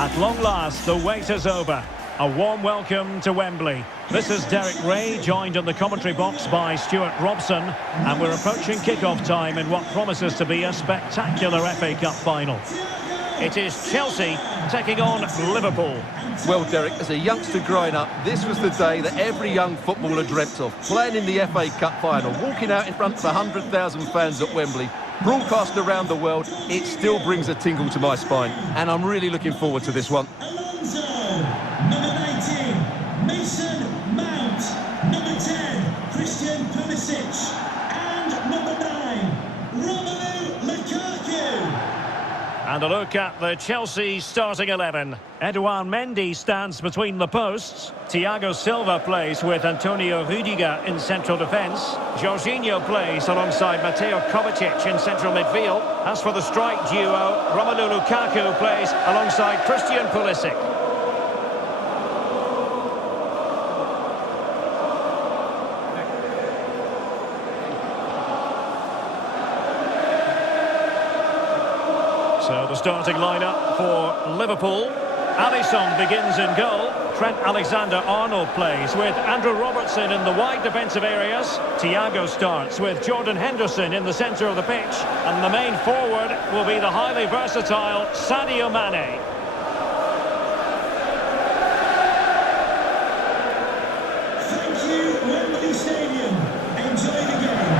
At long last, the wait is over. A warm welcome to Wembley. This is Derek Ray, joined in the commentary box by Stuart Robson, and we're approaching kick-off time in what promises to be a spectacular FA Cup final. It is Chelsea taking on Liverpool. Well, Derek, as a youngster growing up, this was the day that every young footballer dreamt of. Playing in the FA Cup final, walking out in front of 100,000 fans at Wembley, broadcast around the world, it still brings a tingle to my spine. And I'm really looking forward to this one. Alonso, number 19, Mason Mount, number 10, Christian Pulisic, and number 9, Romelu Lukaku. And a look at the Chelsea starting 11. Edouard Mendy stands between the posts. Thiago Silva plays with Antonio Rudiger in central defence. Jorginho plays alongside Mateo Kovacic in central midfield. As for the strike duo, Romelu Lukaku plays alongside Christian Pulisic. So the starting lineup for Liverpool. Alisson begins in goal. Trent Alexander-Arnold plays with Andrew Robertson in the wide defensive areas. Thiago starts with Jordan Henderson in the centre of the pitch. And the main forward will be the highly versatile Sadio Mane. Thank you, Wembley Stadium. Enjoy the game.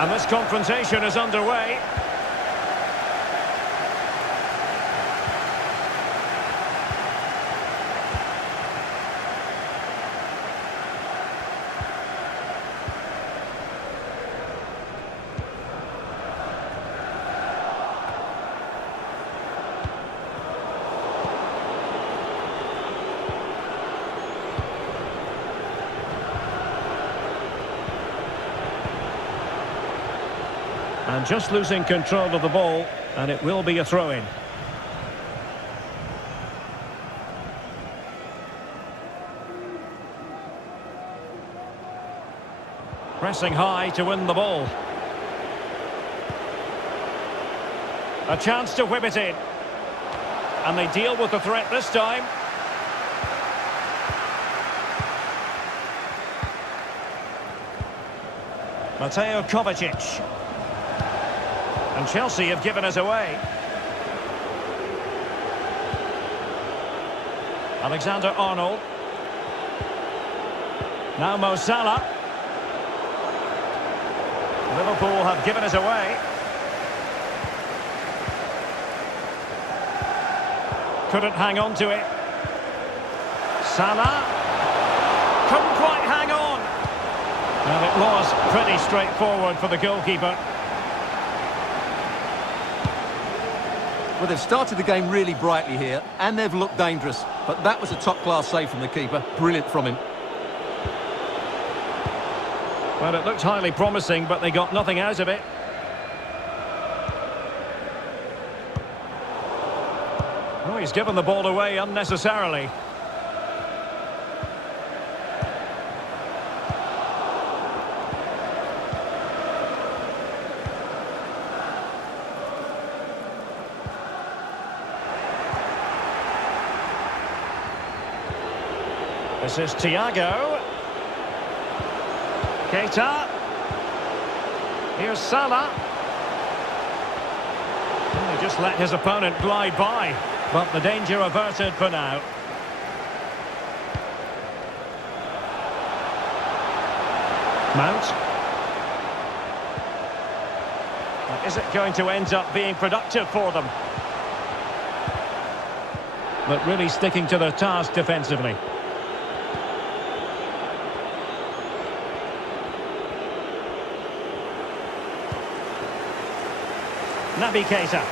And this confrontation is underway. And just losing control of the ball, and it will be a throw-in. Pressing high to win the ball. A chance to whip it in. And they deal with the threat this time. Mateo Kovacic. And Chelsea have given us away. Alexander-Arnold. Now Mo Salah. Liverpool have given us away. Couldn't hang on to it. Salah. Couldn't quite hang on. And it was pretty straightforward for the goalkeeper. Well, they've started the game really brightly here, and they've looked dangerous. But that was a top-class save from the keeper. Brilliant from him. Well, it looked highly promising, but they got nothing out of it. Oh, he's given the ball away unnecessarily. This is Thiago. Keita. Here's Salah. And he just let his opponent glide by, but the danger averted for now. Mount. Is it going to end up being productive for them? But really sticking to their task defensively. Naby Keita.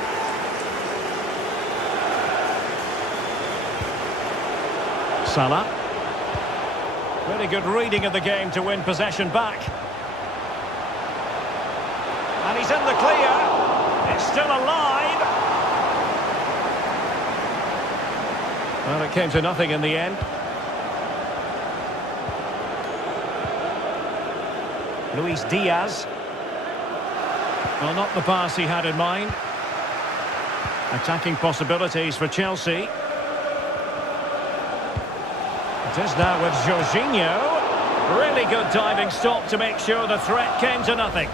Salah. Really good reading of the game to win possession back. And he's in the clear. It's still alive. Well, it came to nothing in the end. Luis Diaz. Well, not the pass he had in mind. Attacking possibilities for Chelsea. It is now with Jorginho. Really good diving stop to make sure the threat came to nothing.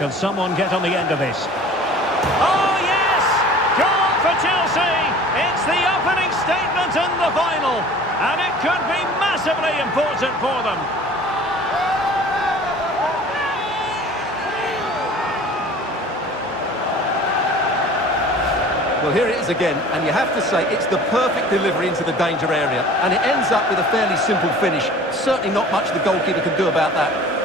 Can someone get on the end of this? Oh, yes! Goal for Chelsea! It's the opening statement in the final. And it could be massively important for them. Well, here it is again, and you have to say it's the perfect delivery into the danger area. And it ends up with a fairly simple finish. Certainly not much the goalkeeper can do about that.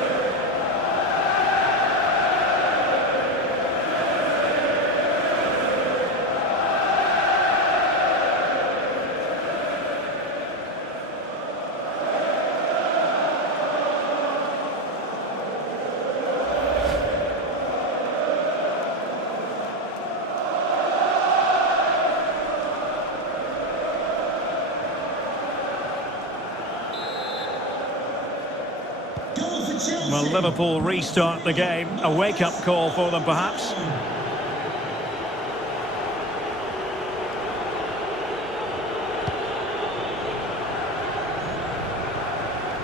Well, Liverpool restart the game. A wake-up call for them, perhaps.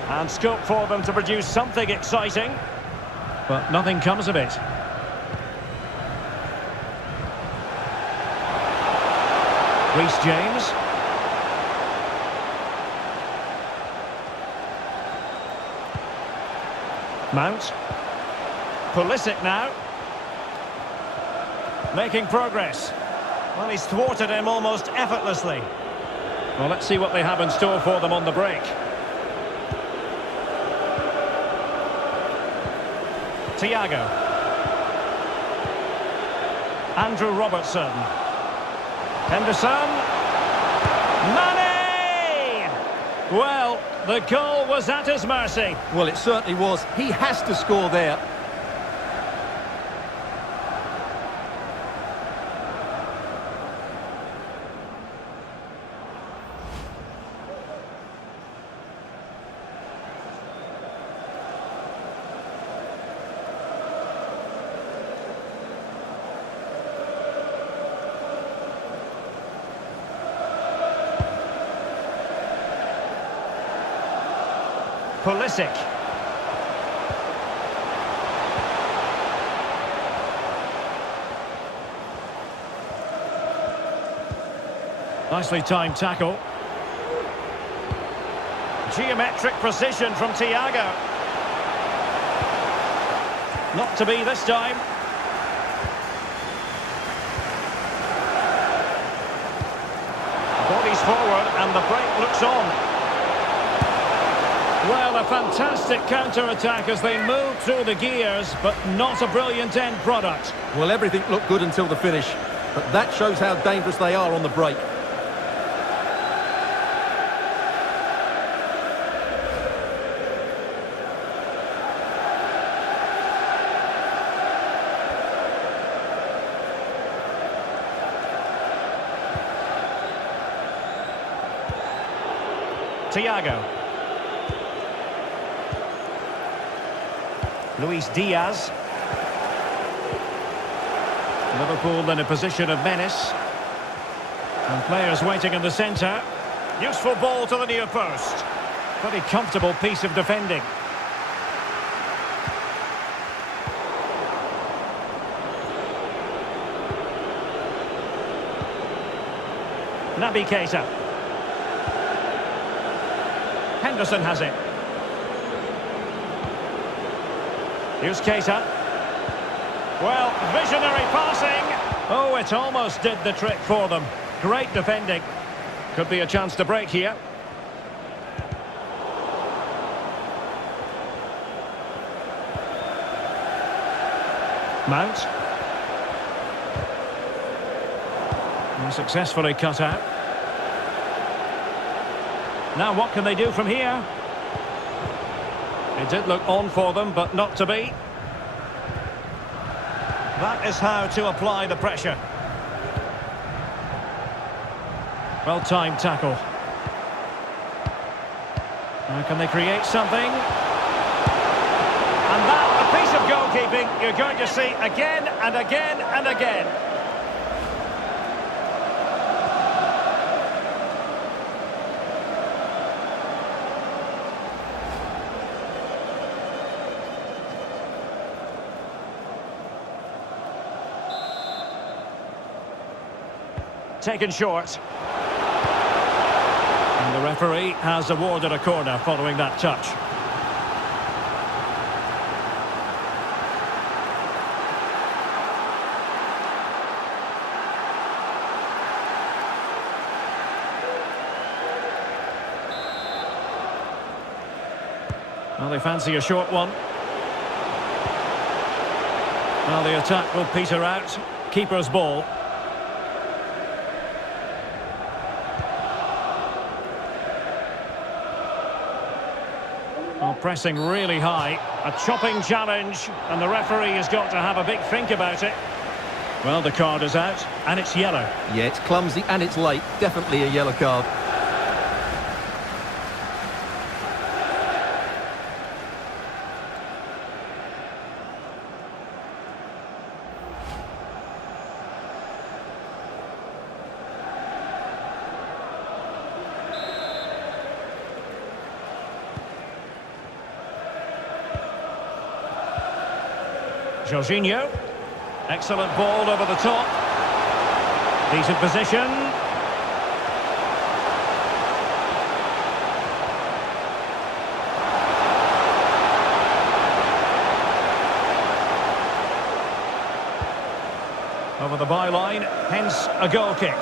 And scope for them to produce something exciting. But nothing comes of it. Reece James. Mount. Pulisic now. Making progress. Well, he's thwarted him almost effortlessly. Well, let's see what they have in store for them on the break. Thiago. Andrew Robertson. Henderson. Mane! Well, the goal was at his mercy. Well, it certainly was. He has to score there. Pulisic. Nicely timed tackle. Geometric precision from Thiago. Not to be this time. Bodies forward and the break looks on. Well, a fantastic counter-attack as they move through the gears, but not a brilliant end product. Well, everything looked good until the finish, but that shows how dangerous they are on the break. Thiago. Luis Diaz. Liverpool in a position of menace. And players waiting in the centre. Useful ball to the near post. Pretty comfortable piece of defending. Naby Keita. Henderson has it. Here's Keita. Well, visionary passing. Oh, it almost did the trick for them. Great defending. Could be a chance to break here. Mount. Successfully cut out. Now what can they do from here? It did look on for them, but not to be. That is how to apply the pressure. Well-timed tackle. Now can they create something? And that, a piece of goalkeeping you're going to see again and again and again. Taken short. And the referee has awarded a corner following that touch. Well, they fancy a short one. Well, the attack will peter out. Keeper's ball. Pressing really high, a chopping challenge, and the referee has got to have a big think about it. Well, the card is out, and it's yellow. Yeah, it's clumsy and it's late. Definitely a yellow card. Jorginho, excellent ball over the top. Decent position. Over the byline, hence a goal kick.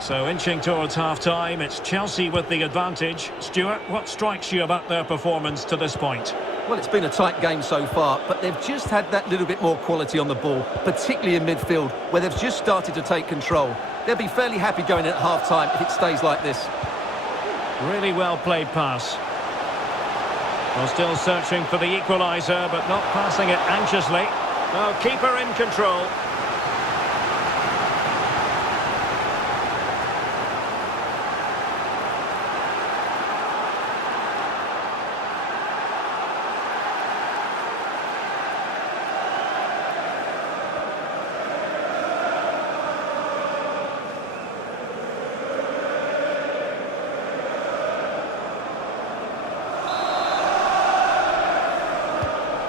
So inching towards half-time, it's Chelsea with the advantage. Stuart, what strikes you about their performance to this point? Well, it's been a tight game so far, but they've just had that little bit more quality on the ball, particularly in midfield, where they've just started to take control. They'll be fairly happy going in at half-time if it stays like this. Really well played pass. Well, still searching for the equaliser, but not passing it anxiously. Well, keeper in control.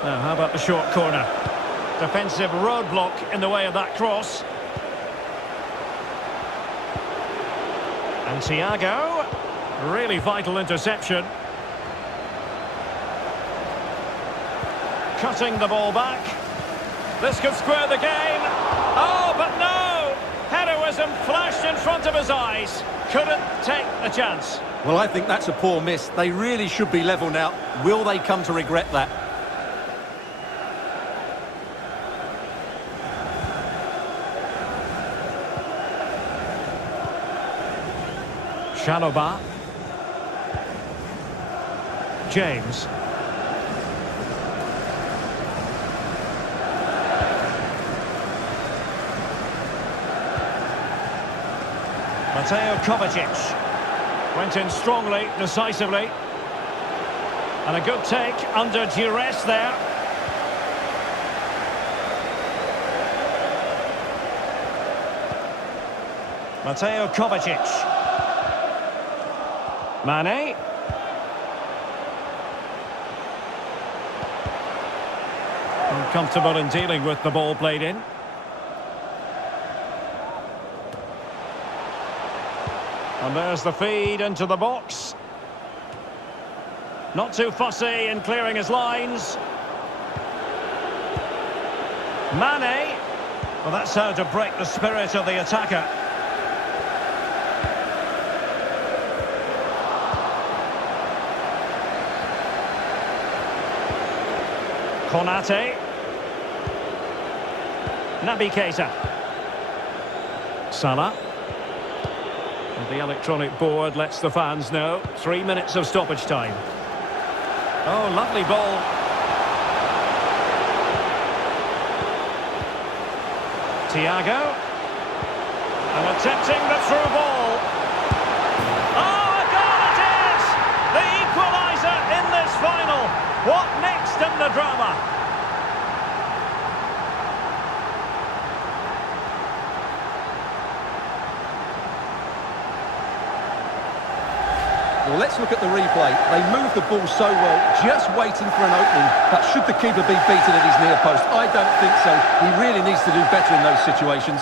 Now, how about the short corner? Defensive roadblock in the way of that cross. And Thiago, really vital interception. Cutting the ball back. This could square the game. Oh, but no! Heroism flashed in front of his eyes. Couldn't take the chance. Well, I think that's a poor miss. They really should be level now. Will they come to regret that? Chalobah. James. Mateo Kovacic. Went in strongly, decisively. And a good take under duress there. Mateo Kovacic. Mane. Comfortable in dealing with the ball played in. And there's the feed into the box. Not too fussy in clearing his lines. Mane. Well, that's how to break the spirit of the attacker. Konate. Naby Keita. Salah. And the electronic board lets the fans know 3 minutes of stoppage time. Oh, lovely ball. Thiago. And attempting the through ball. Oh, a goal it is! The equaliser in this final. What next in the drama? Well, let's look at the replay. They moved the ball so well, just waiting for an opening. But should the keeper be beaten at his near post? I don't think so. He really needs to do better in those situations.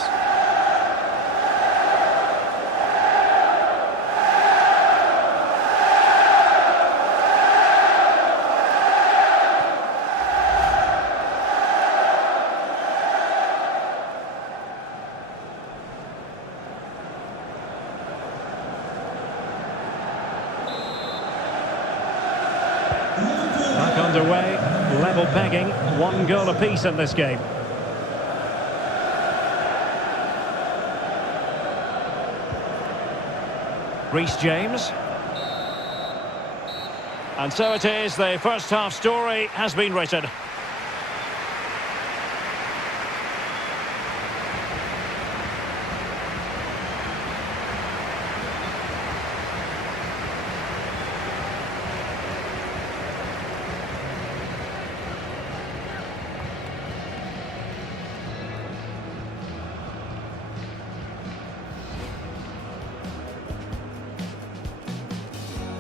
Back underway, level pegging, 1 goal apiece in this game. Reece James. And so it is, the first half story has been written.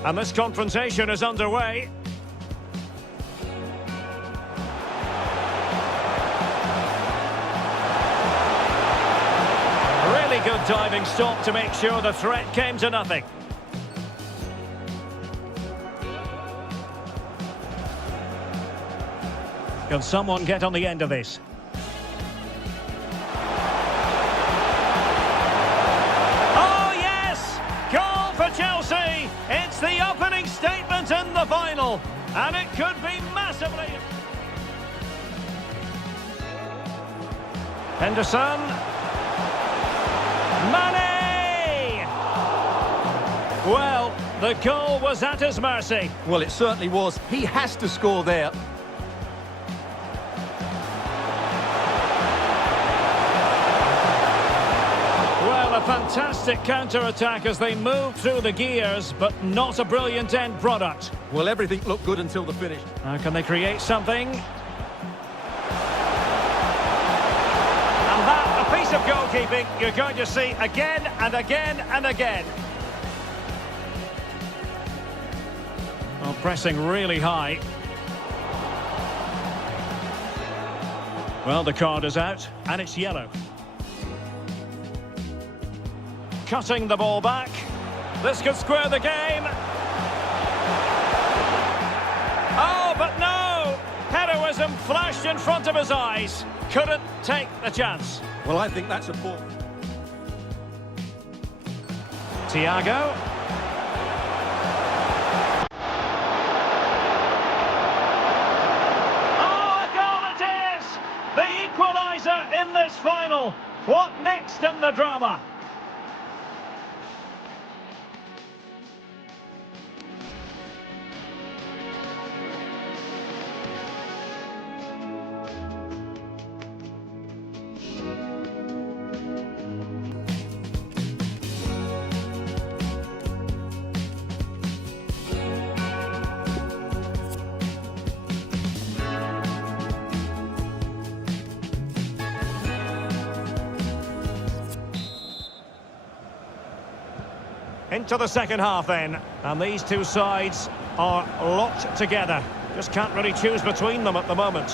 And this confrontation is underway. A really good diving stop to make sure the threat came to nothing. Can someone get on the end of this? Chelsea, it's the opening statement in the final, and it could be massively. Henderson. Mane! Well, the goal was at his mercy. Well, it certainly was. He has to score there. A fantastic counter-attack as they move through the gears, but not a brilliant end product. Well, everything looked good until the finish. Now, can they create something? And that, a piece of goalkeeping you're going to see again and again and again. Well, pressing really high. Well, the card is out, and it's yellow. Cutting the ball back. This could square the game. Oh, but no! Heroism flashed in front of his eyes. Couldn't take the chance. Well, I think that's a poor. Thiago. Oh, a goal it is! The equaliser in this final. What next in the drama? Into the second half then, and these two sides are locked together. Just can't really choose between them at the moment.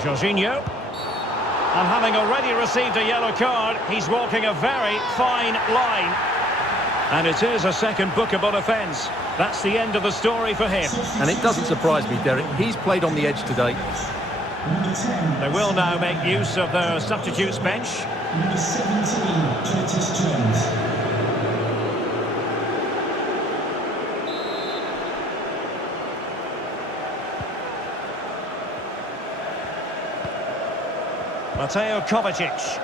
Jorginho. And having already received a yellow card, he's walking a very fine line. And it is a second bookable offence. That's the end of the story for him. And it doesn't surprise me, Derek. He's played on the edge today. Number 10. They will now make use of their substitutes bench. Number 17, Curtis Jones. Mateo Kovacic.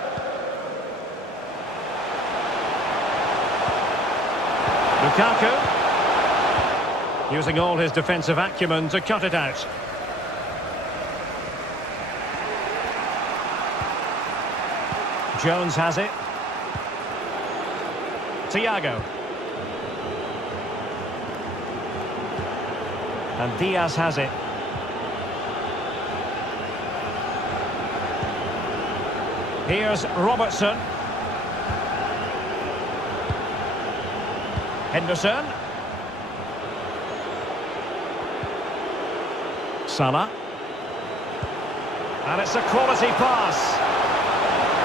Lukaku. Using all his defensive acumen to cut it out. Jones has it. Thiago. And Diaz has it. Here's Robertson. Henderson. Salah. And it's a quality pass.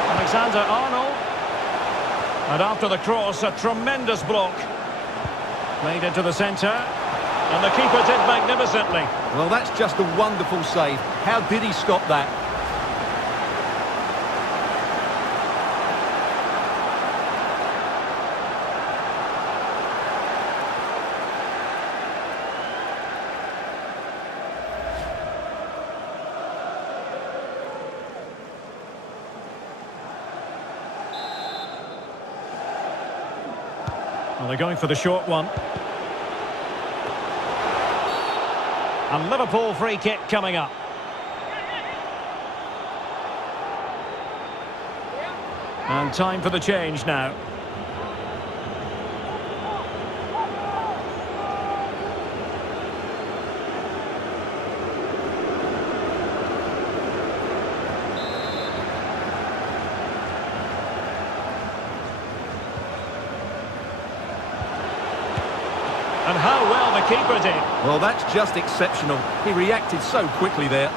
Alexander-Arnold. And after the cross, a tremendous block. Played into the centre. And the keeper did magnificently. Well, that's just a wonderful save. How did he stop that? Well, they're going for the short one. And Liverpool free kick coming up. And time for the change now. And how well the keeper did. Well, that's just exceptional. He reacted so quickly there.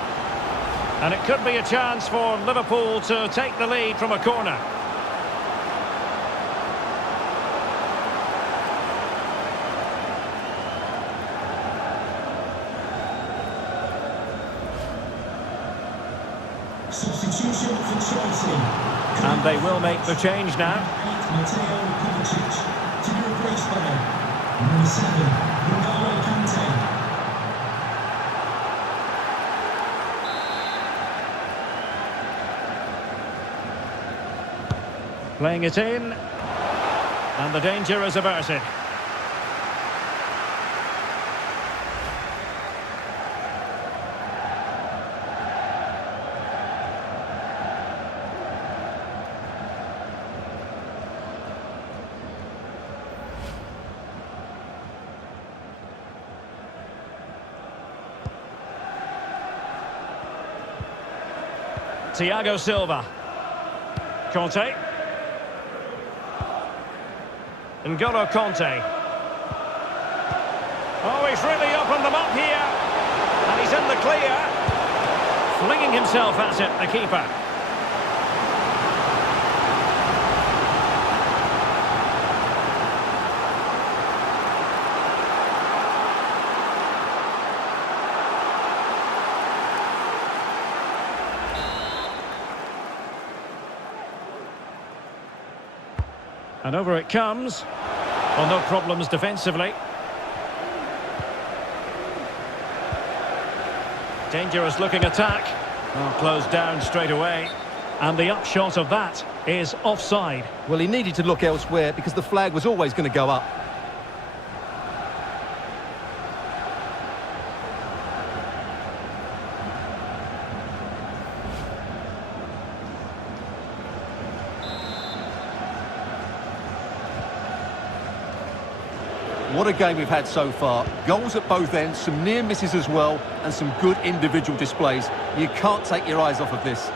And it could be a chance for Liverpool to take the lead from a corner. Substitution for Chelsea. And they will make the change now. Mateo Kovacic to be replaced by number 7, N'Golo Kante. Playing it in. And the danger is averted. Thiago Silva. Kante. N'Golo Kante. Oh, he's really opened them up here. And he's in the clear. Flinging himself at it, the keeper. And over it comes. Well, no problems defensively. Dangerous looking attack. Oh, closed down straight away. And the upshot of that is offside. Well, he needed to look elsewhere because the flag was always going to go up. What a game we've had so far. Goals at both ends, some near misses as well, and some good individual displays. You can't take your eyes off of this.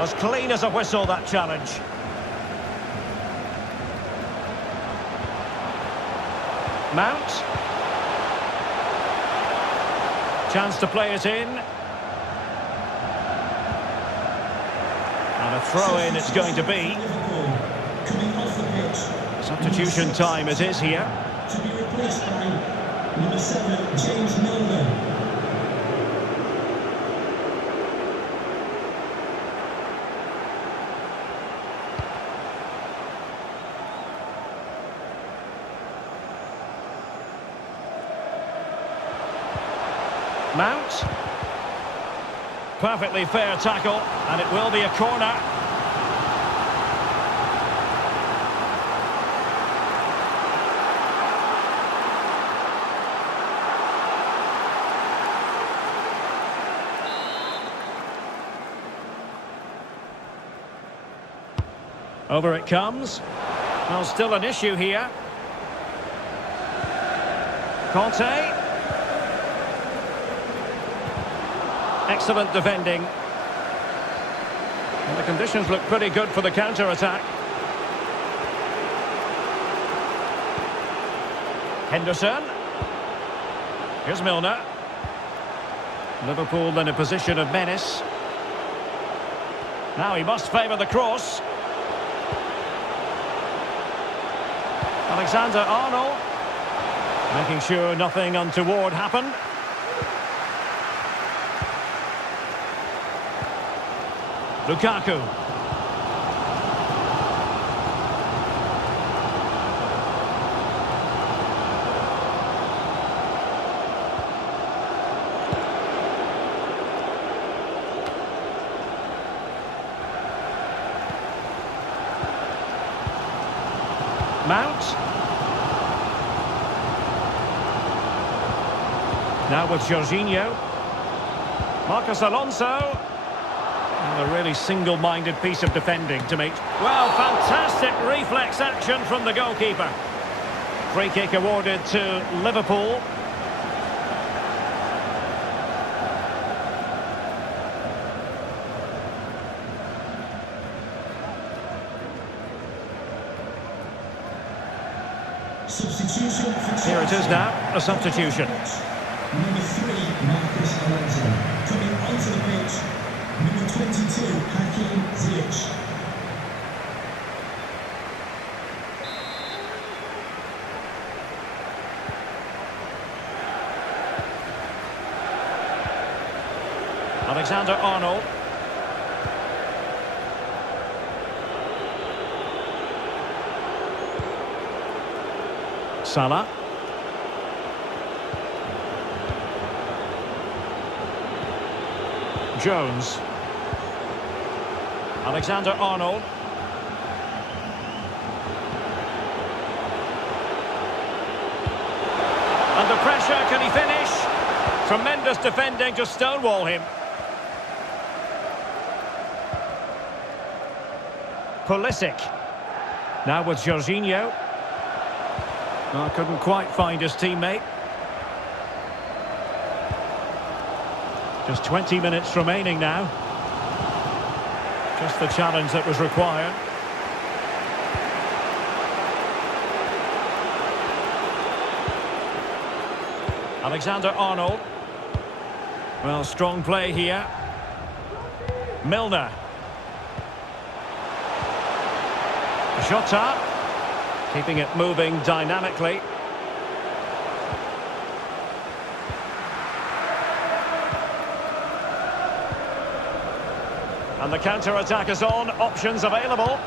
As clean as a whistle, that challenge. Mount. Chance to play it in. And a throw-in it's going to be. Liverpool coming off the pitch. Substitution time it is here. To be replaced by number 7, James Milner. Mount. Perfectly fair tackle, and it will be a corner. Over it comes. Well, still an issue here. Kante. Excellent defending. And the conditions look pretty good for the counter-attack. Henderson. Here's Milner. Liverpool in a position of menace. Now he must favour the cross. Alexander-Arnold. Making sure nothing untoward happened. Lukaku. Mount. Now with Jorginho. Marcos Alonso. A really single-minded piece of defending to meet. Well, fantastic reflex action from the goalkeeper. Free kick awarded to Liverpool. Substitution for Chelsea. Here it is now, a substitution. Number 3, Marcos Alonso. Coming onto the pitch, number 22, Hakim Ziyech. Alexander-Arnold. Salah. Jones. Alexander-Arnold. Under pressure, can he finish? Tremendous defending to stonewall him. Pulisic. Now with Jorginho. Oh, couldn't quite find his teammate. Just 20 minutes remaining now. Just the challenge that was required. Alexander-Arnold. Well, strong play here. Milner. Jota. Keeping it moving dynamically. And the counter-attack is on. Options available.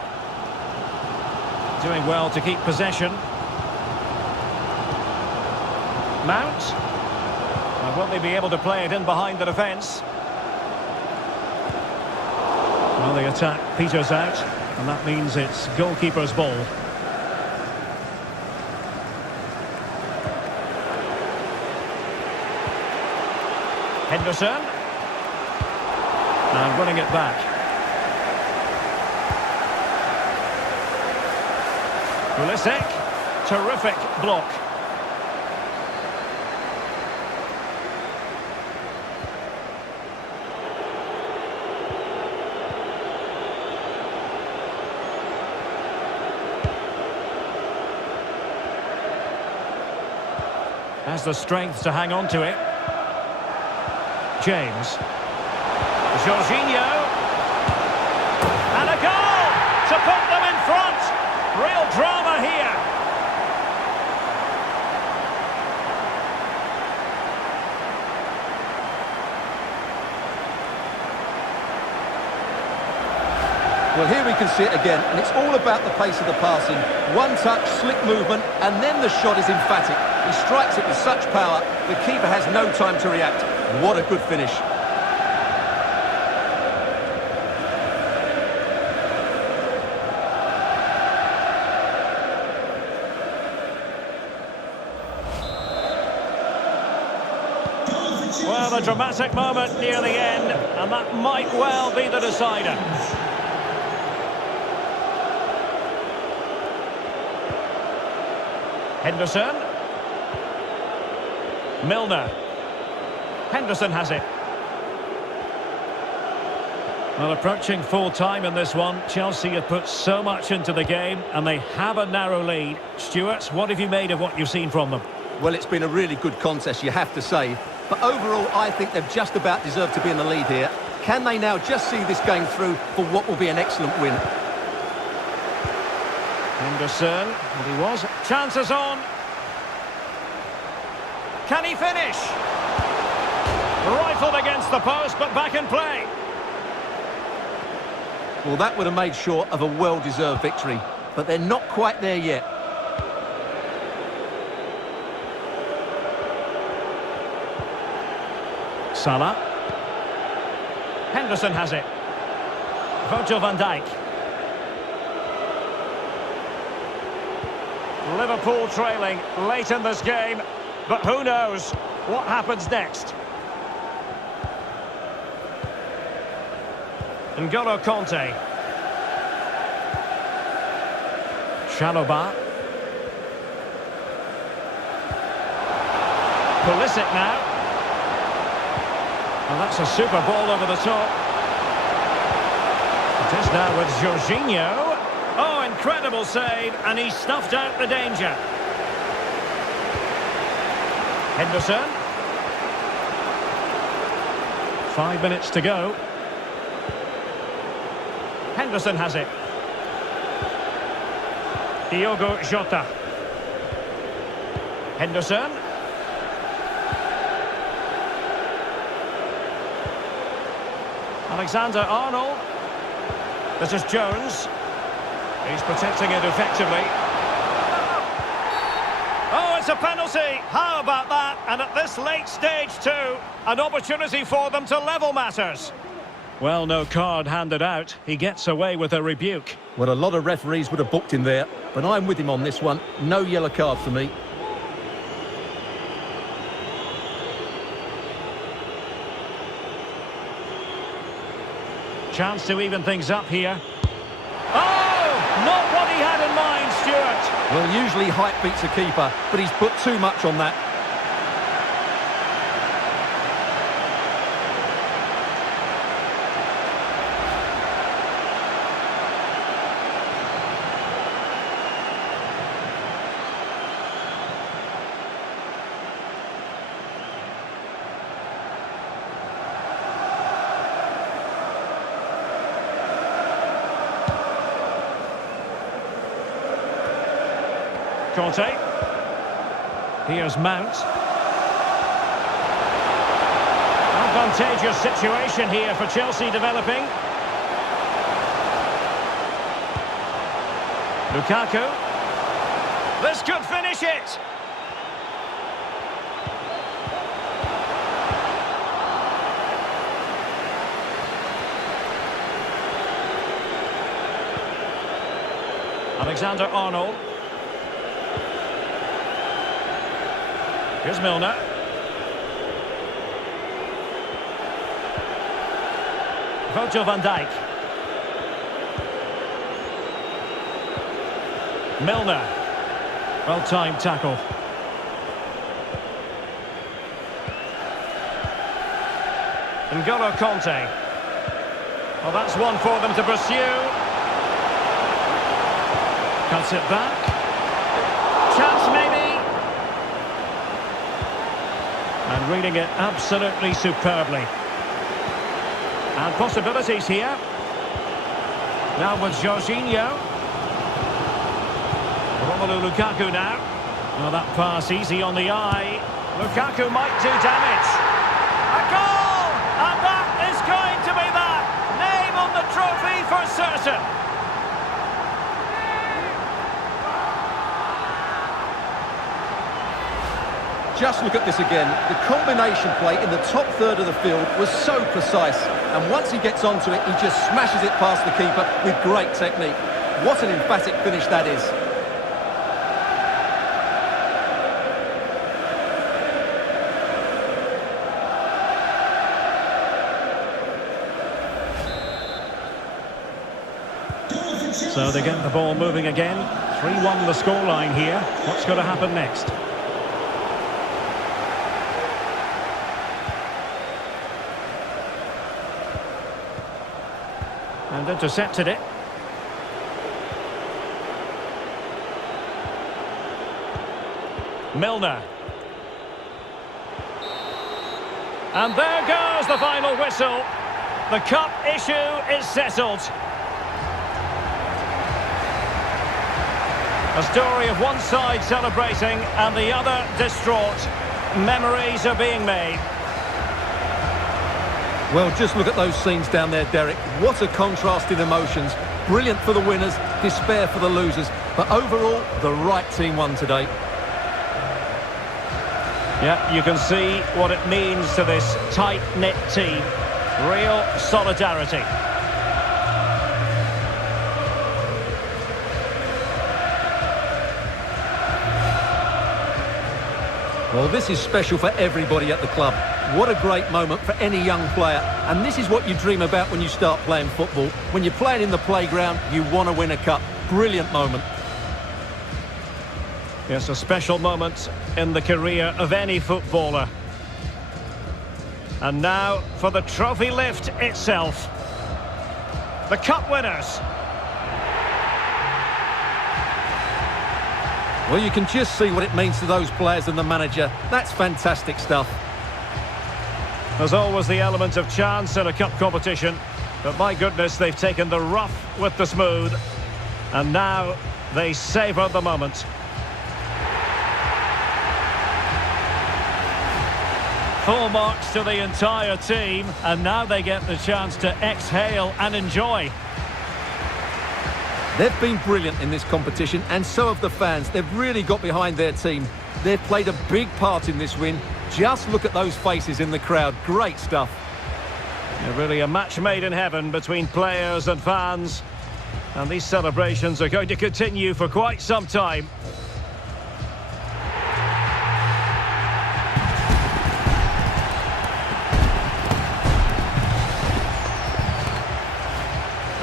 Doing well to keep possession. Mount. Well, will they be able to play it in behind the defence? Well, the attack peters out, and that means it's goalkeeper's ball. Henderson. And winning it back. Pulisic. Terrific block. Has the strength to hang on to it. James. Jorginho. And a goal to put them in front. Real drama here. Well, here we can see it again, and it's all about the pace of the passing. One touch, slick movement, and then the shot is emphatic. He strikes it with such power, the keeper has no time to react. What a good finish. Well, a dramatic moment near the end, and that might well be the decider. Henderson. Milner. Henderson has it. Well, approaching full time in this one. Chelsea have put so much into the game, and they have a narrow lead. Stuart, what have you made of what you've seen from them? Well, it's been a really good contest, you have to say. But overall, I think they've just about deserved to be in the lead here. Can they now just see this game through for what will be an excellent win? Henderson, and he was. Chances on. Can he finish? Rifled against the post, but back in play. Well, that would have made sure of a well-deserved victory. But they're not quite there yet. Salah. Henderson has it. Virgil van Dijk. Liverpool trailing late in this game, but who knows what happens next. N'Golo Kante. Chalobah. Pulisic now. And that's a super ball over the top. It is now with Jorginho. Oh, incredible save, and he snuffed out the danger. Henderson. 5 minutes to go. Henderson has it. Diogo Jota. Henderson. Alexander-Arnold. This is Jones. He's protecting it effectively. Oh, it's a penalty. How about that? And at this late stage too, an opportunity for them to level matters. Well, no card handed out. He gets away with a rebuke. Well, a lot of referees would have booked him there, but I'm with him on this one. No yellow card for me. Chance to even things up here. Oh, not what he had in mind, Stuart. Well, usually height beats a keeper, but he's put too much on that. Kante. Here's Mount. Advantageous situation here for Chelsea developing. Lukaku. This could finish it. Alexander-Arnold. Here's Milner. Virgil van Dijk. Milner. Well-timed tackle. N'Golo Kante. Well, that's one for them to pursue. Cuts it back. Chance maybe. And reading it absolutely superbly. And possibilities here. Now with Jorginho. Romelu Lukaku now. Oh, that pass easy on the eye. Lukaku might do damage. A goal! And that is going to be that. Name on the trophy for certain. Just look at this again. The combination play in the top third of the field was so precise. And once he gets onto it, he just smashes it past the keeper with great technique. What an emphatic finish that is. So they get the ball moving again. 3-1 the scoreline here. What's going to happen next? And intercepted it. Milner. And there goes the final whistle. The cup issue is settled. A story of one side celebrating and the other distraught. Memories are being made. Well, just look at those scenes down there, Derek. What a contrast in emotions. Brilliant for the winners, despair for the losers. But overall, the right team won today. Yeah, you can see what it means to this tight-knit team. Real solidarity. Well, this is special for everybody at the club. What a great moment for any young player. And this is what you dream about when you start playing football. When you're playing in the playground, you want to win a cup. Brilliant moment. Yes, a special moment in the career of any footballer. And now for the trophy lift itself. The cup winners. Well, you can just see what it means to those players and the manager. That's fantastic stuff. There's always the element of chance in a cup competition. But my goodness, they've taken the rough with the smooth. And now they savour the moment. Full marks to the entire team. And now they get the chance to exhale and enjoy. They've been brilliant in this competition, and so have the fans. They've really got behind their team. They've played a big part in this win. Just look at those faces in the crowd. Great stuff. Yeah, really a match made in heaven between players and fans. And these celebrations are going to continue for quite some time.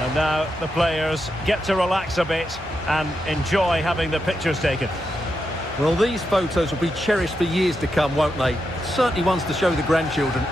And now the players get to relax a bit and enjoy having the pictures taken. Well, these photos will be cherished for years to come, won't they? Certainly ones to show the grandchildren.